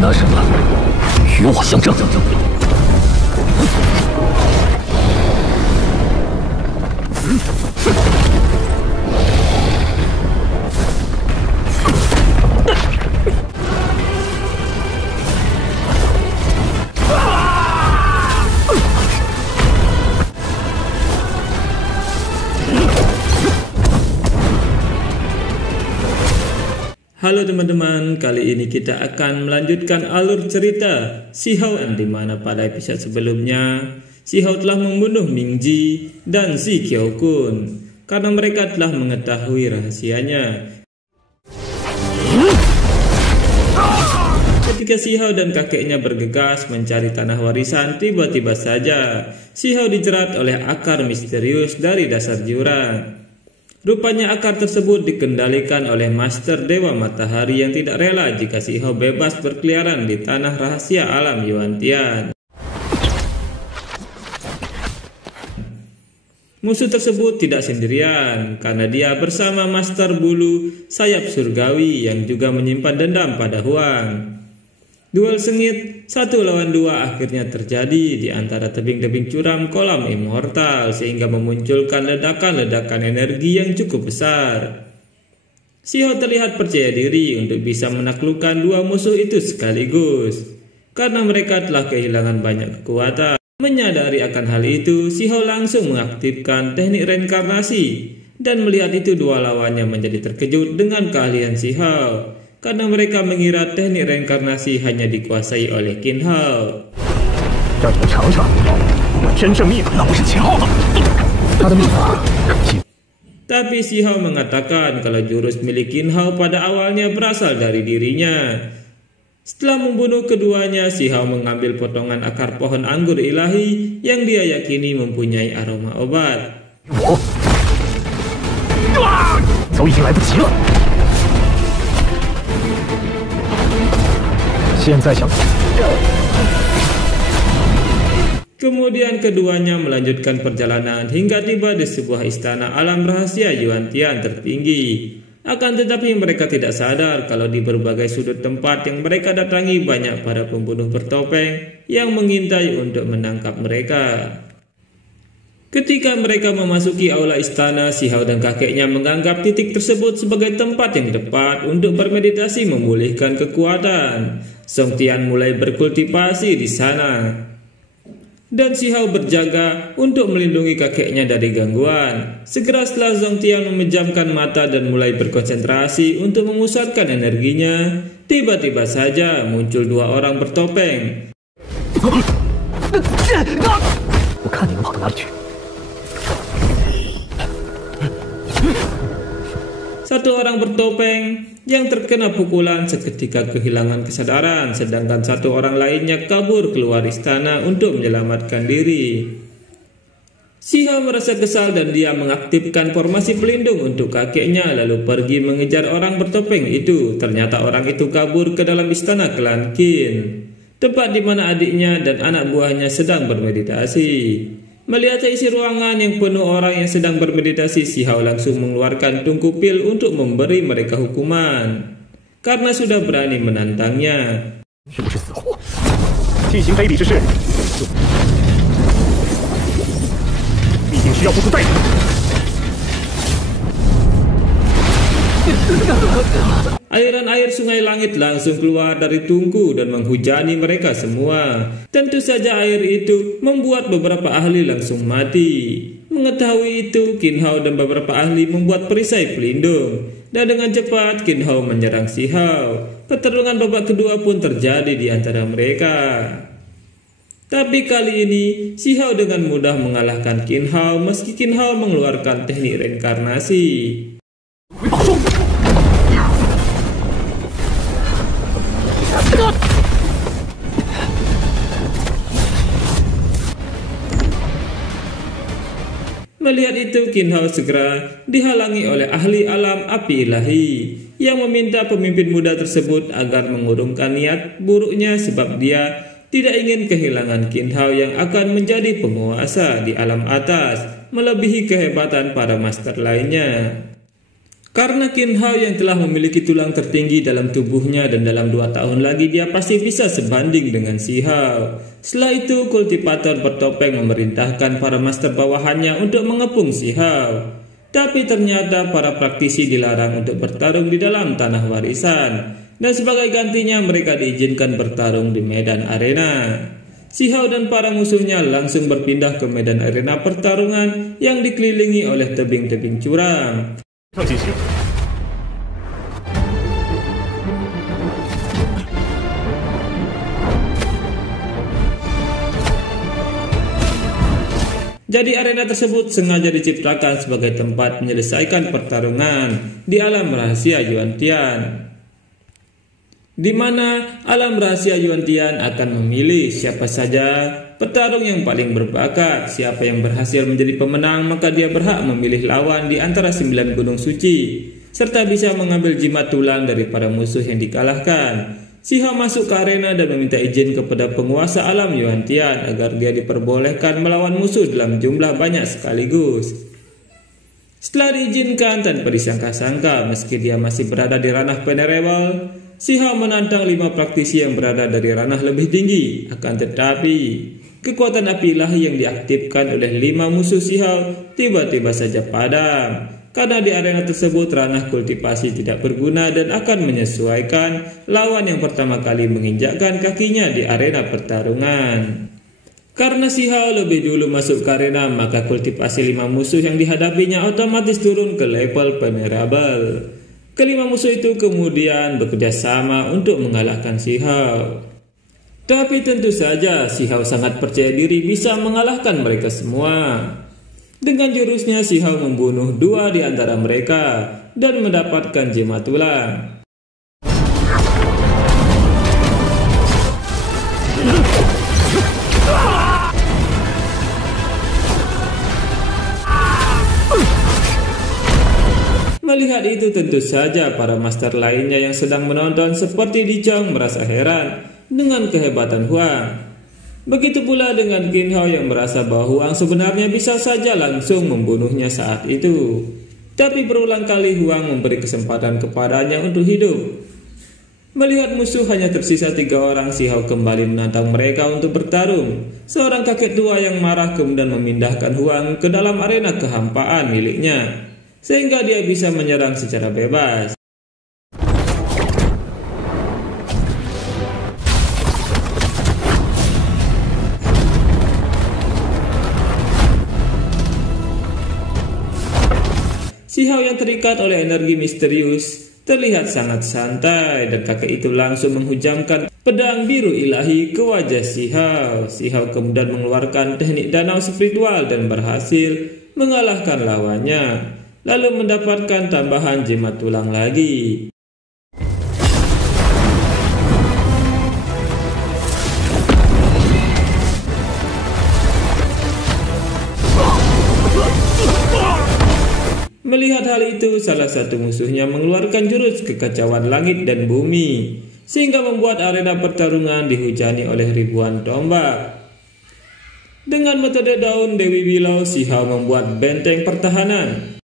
拿什么与我相争？ Halo teman-teman, kali ini kita akan melanjutkan alur cerita Xiahou, di mana pada episode sebelumnya Xiahou telah membunuh Ming Ji dan Shi Qiaokun karena mereka telah mengetahui rahasianya. Ketika Xiahou dan kakeknya bergegas mencari tanah warisan, tiba-tiba saja Xiahou dijerat oleh akar misterius dari dasar jurang. Rupanya akar tersebut dikendalikan oleh Master Dewa Matahari yang tidak rela jika Xiahou bebas berkeliaran di tanah rahasia alam Yuantian. Musuh tersebut tidak sendirian karena dia bersama Master Bulu Sayap Surgawi yang juga menyimpan dendam pada Huang. Duel sengit 1 lawan 2 akhirnya terjadi di antara tebing-tebing curam kolam immortal sehingga memunculkan ledakan-ledakan energi yang cukup besar. Xiahou terlihat percaya diri untuk bisa menaklukkan dua musuh itu sekaligus karena mereka telah kehilangan banyak kekuatan. Menyadari akan hal itu, Xiahou langsung mengaktifkan teknik reinkarnasi dan melihat itu dua lawannya menjadi terkejut dengan keahlian Xiahou. Karena mereka mengira teknik reinkarnasi hanya dikuasai oleh Qin Hao. Tapi Xiahou mengatakan kalau jurus milik Qin Hao pada awalnya berasal dari dirinya. Setelah membunuh keduanya, Xiahou mengambil potongan akar pohon anggur ilahi yang dia yakini mempunyai aroma obat. Kemudian keduanya melanjutkan perjalanan hingga tiba di sebuah istana alam rahasia Yuantian tertinggi. Akan tetapi mereka tidak sadar kalau di berbagai sudut tempat yang mereka datangi banyak para pembunuh bertopeng yang mengintai untuk menangkap mereka. Ketika mereka memasuki aula istana, Xiahou dan kakeknya menganggap titik tersebut sebagai tempat yang tepat untuk bermeditasi memulihkan kekuatan. Song Tian mulai berkultivasi di sana. Dan Xiahou berjaga untuk melindungi kakeknya dari gangguan. Segera setelah Song Tian memejamkan mata dan mulai berkonsentrasi untuk memusatkan energinya, tiba-tiba saja muncul dua orang bertopeng. Satu orang bertopeng yang terkena pukulan seketika kehilangan kesadaran, sedangkan satu orang lainnya kabur keluar istana untuk menyelamatkan diri. Xiahou merasa kesal dan dia mengaktifkan formasi pelindung untuk kakeknya lalu pergi mengejar orang bertopeng itu. Ternyata orang itu kabur ke dalam istana klan Qin, tempat di mana adiknya dan anak buahnya sedang bermeditasi. Melihat isi ruangan yang penuh orang yang sedang bermeditasi, Xiahou langsung mengeluarkan tungku pil untuk memberi mereka hukuman karena sudah berani menantangnya. Aliran air sungai langit langsung keluar dari tungku dan menghujani mereka semua. Tentu saja air itu membuat beberapa ahli langsung mati. Mengetahui itu, Qin Hao dan beberapa ahli membuat perisai pelindung. Dan dengan cepat Qin Hao menyerang Xiahou. Pertarungan babak kedua pun terjadi di antara mereka. Tapi kali ini Xiahou dengan mudah mengalahkan Qin Hao meski Qin Hao mengeluarkan teknik reinkarnasi. Melihat itu, Qin Hao segera dihalangi oleh ahli alam api ilahi yang meminta pemimpin muda tersebut agar mengurungkan niat buruknya sebab dia tidak ingin kehilangan Qin Hao yang akan menjadi penguasa di alam atas melebihi kehebatan para master lainnya. Karena Qin Hao yang telah memiliki tulang tertinggi dalam tubuhnya dan dalam 2 tahun lagi dia pasti bisa sebanding dengan Si Hao. Setelah itu kultivator bertopeng memerintahkan para master bawahannya untuk mengepung Si Hao. Tapi ternyata para praktisi dilarang untuk bertarung di dalam tanah warisan. Dan sebagai gantinya mereka diizinkan bertarung di medan arena. Si Hao dan para musuhnya langsung berpindah ke medan arena pertarungan yang dikelilingi oleh tebing-tebing curam. Jadi arena tersebut sengaja diciptakan sebagai tempat menyelesaikan pertarungan di alam rahasia Yuan-Tian, di mana alam rahasia Yuan-Tian akan memilih siapa saja petarung yang paling berbakat. Siapa yang berhasil menjadi pemenang maka dia berhak memilih lawan di antara 9 gunung suci, serta bisa mengambil jimat tulang dari para musuh yang dikalahkan. Si Hao masuk ke arena dan meminta izin kepada penguasa alam Yuan-Tian agar dia diperbolehkan melawan musuh dalam jumlah banyak sekaligus. Setelah diizinkan tanpa disangka-sangka, meski dia masih berada di ranah Venerable, Si Hao menantang 5 praktisi yang berada dari ranah lebih tinggi. Akan tetapi, kekuatan api ilahi yang diaktifkan oleh 5 musuh Si Hao tiba-tiba saja padam. Karena di arena tersebut ranah kultivasi tidak berguna dan akan menyesuaikan lawan yang pertama kali menginjakkan kakinya di arena pertarungan. Karena Si Hao lebih dulu masuk ke arena, maka kultivasi 5 musuh yang dihadapinya otomatis turun ke level Venerable. Kelima musuh itu kemudian bekerja sama untuk mengalahkan Si Hao. Tapi tentu saja Si Hao sangat percaya diri bisa mengalahkan mereka semua. Dengan jurusnya Si Hao membunuh 2 di antara mereka dan mendapatkan jimat tulang. Melihat itu tentu saja para master lainnya yang sedang menonton seperti Di Chong merasa heran dengan kehebatan Huang. Begitu pula dengan Qin Hao yang merasa bahwa Huang sebenarnya bisa saja langsung membunuhnya saat itu. Tapi berulang kali Huang memberi kesempatan kepadanya untuk hidup. Melihat musuh hanya tersisa 3 orang, Si Hao kembali menantang mereka untuk bertarung. Seorang kakek tua yang marah kemudian memindahkan Huang ke dalam arena kehampaan miliknya, sehingga dia bisa menyerang secara bebas. Si Hao yang terikat oleh energi misterius terlihat sangat santai dan kakek itu langsung menghujamkan pedang biru ilahi ke wajah Si Hao. Si Hao kemudian mengeluarkan teknik danau spiritual dan berhasil mengalahkan lawannya, lalu mendapatkan tambahan jimat tulang lagi. Melihat hal itu, salah satu musuhnya mengeluarkan jurus kekacauan langit dan bumi, sehingga membuat arena pertarungan dihujani oleh ribuan tombak. Dengan metode daun Dewi Bilao, Si Hao membuat benteng pertahanan.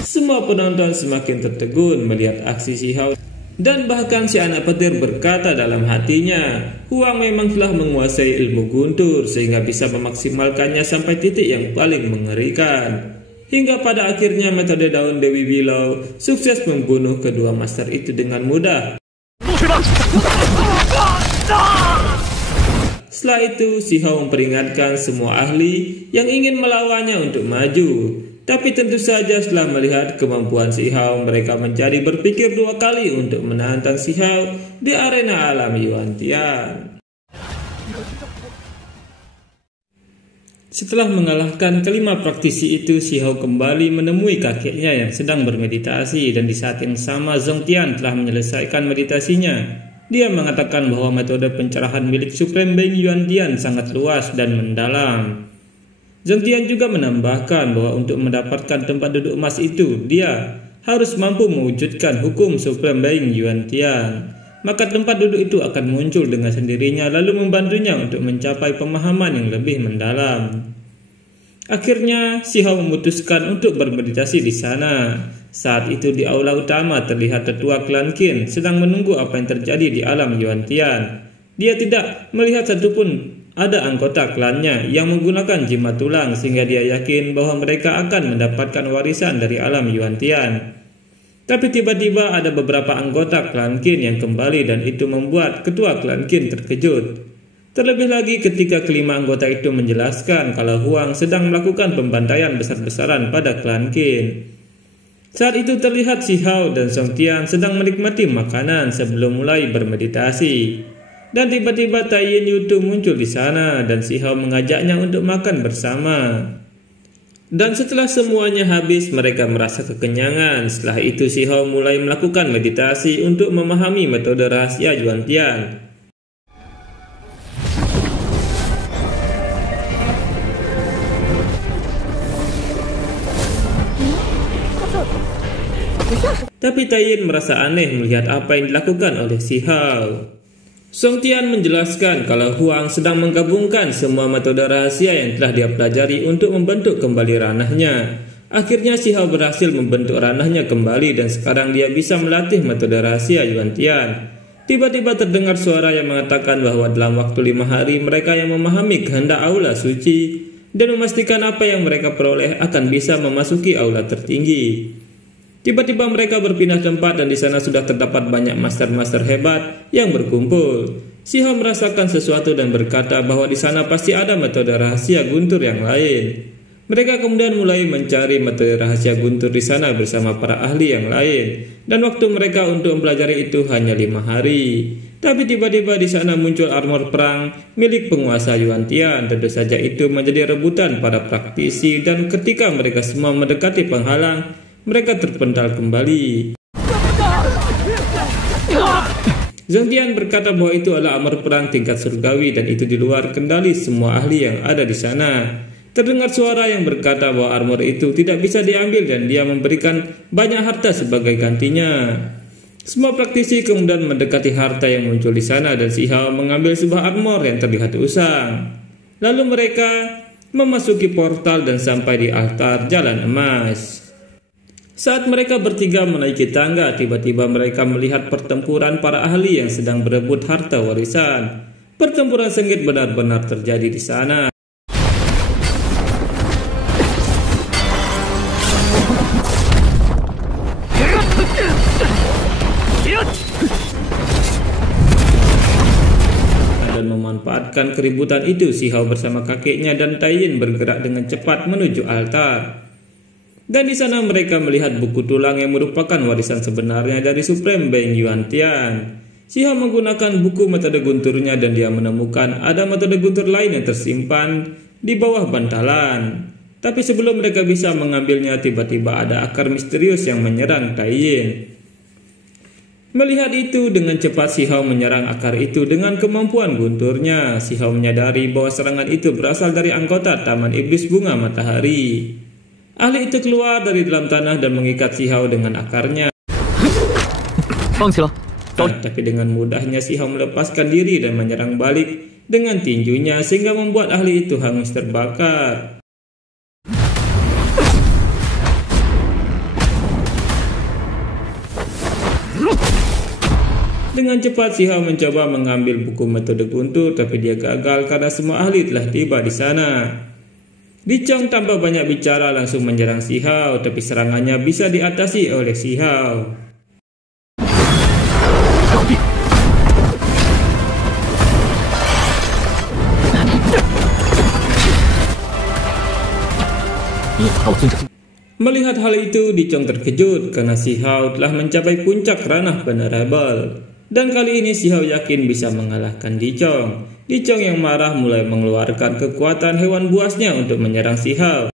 Semua penonton semakin tertegun melihat aksi Si Hao, dan bahkan si anak petir berkata dalam hatinya, Huang memang telah menguasai ilmu guntur sehingga bisa memaksimalkannya sampai titik yang paling mengerikan. Hingga pada akhirnya metode daun Dewi Bilao sukses membunuh kedua master itu dengan mudah. Setelah itu, Si Hao memperingatkan semua ahli yang ingin melawannya untuk maju. Tapi tentu saja setelah melihat kemampuan Si Hao, mereka menjadi berpikir 2 kali untuk menantang Si Hao di arena alam Yuan-Tian. Setelah mengalahkan kelima praktisi itu, Si Hao kembali menemui kakeknya yang sedang bermeditasi, dan di saat yang sama Zhong Tian telah menyelesaikan meditasinya. Dia mengatakan bahwa metode pencerahan milik Supreme Being Yuan-Tian sangat luas dan mendalam. Zhong Tian juga menambahkan bahwa untuk mendapatkan tempat duduk emas itu, dia harus mampu mewujudkan hukum Supreme Being Yuan-Tian. maka tempat duduk itu akan muncul dengan sendirinya lalu membantunya untuk mencapai pemahaman yang lebih mendalam. Akhirnya, Si Hao memutuskan untuk bermeditasi di sana. Saat itu di aula utama terlihat tetua klan Qin sedang menunggu apa yang terjadi di alam Yuan-Tian. Dia tidak melihat satupun ada anggota klannya yang menggunakan jimat tulang sehingga dia yakin bahwa mereka akan mendapatkan warisan dari alam Yuan-Tian. Tapi tiba-tiba ada beberapa anggota klan Qin yang kembali dan itu membuat ketua klan Qin terkejut. Terlebih lagi ketika kelima anggota itu menjelaskan kalau Huang sedang melakukan pembantaian besar-besaran pada klan Qin. Saat itu terlihat Si Hao dan Song Tian sedang menikmati makanan sebelum mulai bermeditasi. Dan tiba-tiba Tai Yin Yutu muncul di sana dan Si Hao mengajaknya untuk makan bersama. Dan setelah semuanya habis, mereka merasa kekenyangan. Setelah itu Si Hao mulai melakukan meditasi untuk memahami metode rahasia Yuan-Tian. Tapi Tai Yin merasa aneh melihat apa yang dilakukan oleh Si Hao. Song Tian menjelaskan kalau Huang sedang menggabungkan semua metode rahasia yang telah dia pelajari untuk membentuk kembali ranahnya. Akhirnya Si Hao berhasil membentuk ranahnya kembali dan sekarang dia bisa melatih metode rahasia Yuan-Tian. Tiba-tiba terdengar suara yang mengatakan bahwa dalam waktu 5 hari mereka yang memahami kehendak aula suci dan memastikan apa yang mereka peroleh akan bisa memasuki aula tertinggi. Tiba-tiba mereka berpindah tempat dan di sana sudah terdapat banyak master-master hebat yang berkumpul. Si Hao merasakan sesuatu dan berkata bahwa di sana pasti ada metode rahasia guntur yang lain. Mereka kemudian mulai mencari metode rahasia guntur di sana bersama para ahli yang lain. Dan waktu mereka untuk mempelajari itu hanya 5 hari. Tapi tiba-tiba di sana muncul armor perang milik penguasa Yuan-Tian. Tentu saja itu menjadi rebutan para praktisi dan ketika mereka semua mendekati penghalang, mereka terpental kembali. Zhang Tian berkata bahwa itu adalah armor perang tingkat surgawi dan itu di luar kendali semua ahli yang ada di sana. Terdengar suara yang berkata bahwa armor itu tidak bisa diambil dan dia memberikan banyak harta sebagai gantinya. Semua praktisi kemudian mendekati harta yang muncul di sana dan Si Hao mengambil sebuah armor yang terlihat usang. Lalu mereka memasuki portal dan sampai di altar jalan emas. Saat mereka bertiga menaiki tangga, tiba-tiba mereka melihat pertempuran para ahli yang sedang berebut harta warisan. Pertempuran sengit benar-benar terjadi di sana. Dan memanfaatkan keributan itu, Si Hao bersama kakeknya dan Tai Yin bergerak dengan cepat menuju altar. Dan di sana mereka melihat buku tulang yang merupakan warisan sebenarnya dari Supreme Being Yuan-Tian. Si Hao menggunakan buku metode gunturnya dan dia menemukan ada metode guntur lain yang tersimpan di bawah bantalan. Tapi sebelum mereka bisa mengambilnya, tiba-tiba ada akar misterius yang menyerang Tai Yin. Melihat itu, dengan cepat Si Hao menyerang akar itu dengan kemampuan gunturnya. Si Hao menyadari bahwa serangan itu berasal dari anggota Taman Iblis Bunga Matahari. Ahli itu keluar dari dalam tanah dan mengikat Si Hao dengan akarnya. Tapi dengan mudahnya Si Hao melepaskan diri dan menyerang balik dengan tinjunya sehingga membuat ahli itu hangus terbakar. Dengan cepat Si Hao mencoba mengambil buku metode guntur, tapi dia gagal karena semua ahli telah tiba di sana. Li Chong tanpa banyak bicara langsung menyerang Si Hao, tapi serangannya bisa diatasi oleh Si Hao. Melihat hal itu, Li Chong terkejut karena Si Hao telah mencapai puncak ranah venerable. Dan kali ini Si Hao yakin bisa mengalahkan Li Chong. Li Chong yang marah mulai mengeluarkan kekuatan hewan buasnya untuk menyerang Si Hao.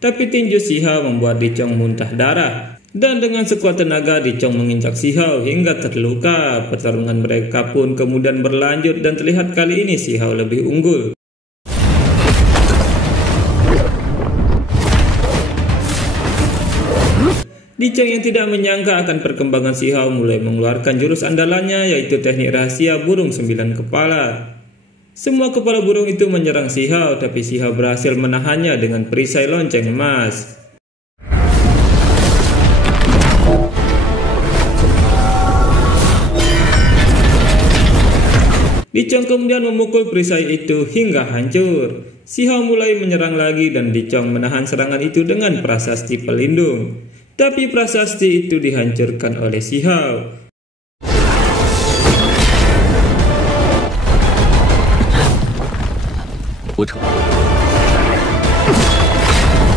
Tapi tinju Si Hao membuat Li Chong muntah darah. Dan dengan sekuat tenaga Li Chong menginjak Si Hao hingga terluka. Pertarungan mereka pun kemudian berlanjut dan terlihat kali ini Si Hao lebih unggul. Li Chong yang tidak menyangka akan perkembangan Si Hao mulai mengeluarkan jurus andalannya, yaitu teknik rahasia burung 9 kepala. Semua kepala burung itu menyerang Si Hao, tapi Si Hao berhasil menahannya dengan perisai lonceng emas. Li Chong kemudian memukul perisai itu hingga hancur. Si Hao mulai menyerang lagi dan Li Chong menahan serangan itu dengan prasasti pelindung. Tapi prasasti itu dihancurkan oleh Si Hao.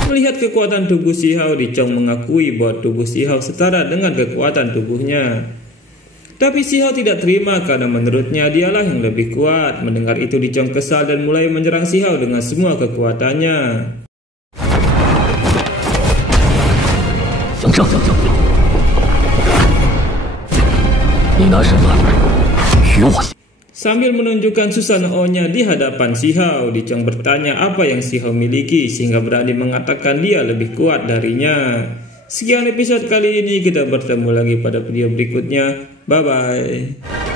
Melihat kekuatan tubuh Si Hao, Li Chong mengakui bahwa tubuh Si Hao setara dengan kekuatan tubuhnya. Tapi Si Hao tidak terima karena menurutnya dialah yang lebih kuat. Mendengar itu Li Chong kesal dan mulai menyerang Si Hao dengan semua kekuatannya. Sambil menunjukkan Susanoo-nya di hadapan Si Hao, Li Chong bertanya apa yang Si Hao miliki sehingga berani mengatakan dia lebih kuat darinya. Sekian episode kali ini, kita bertemu lagi pada video berikutnya. Bye-bye.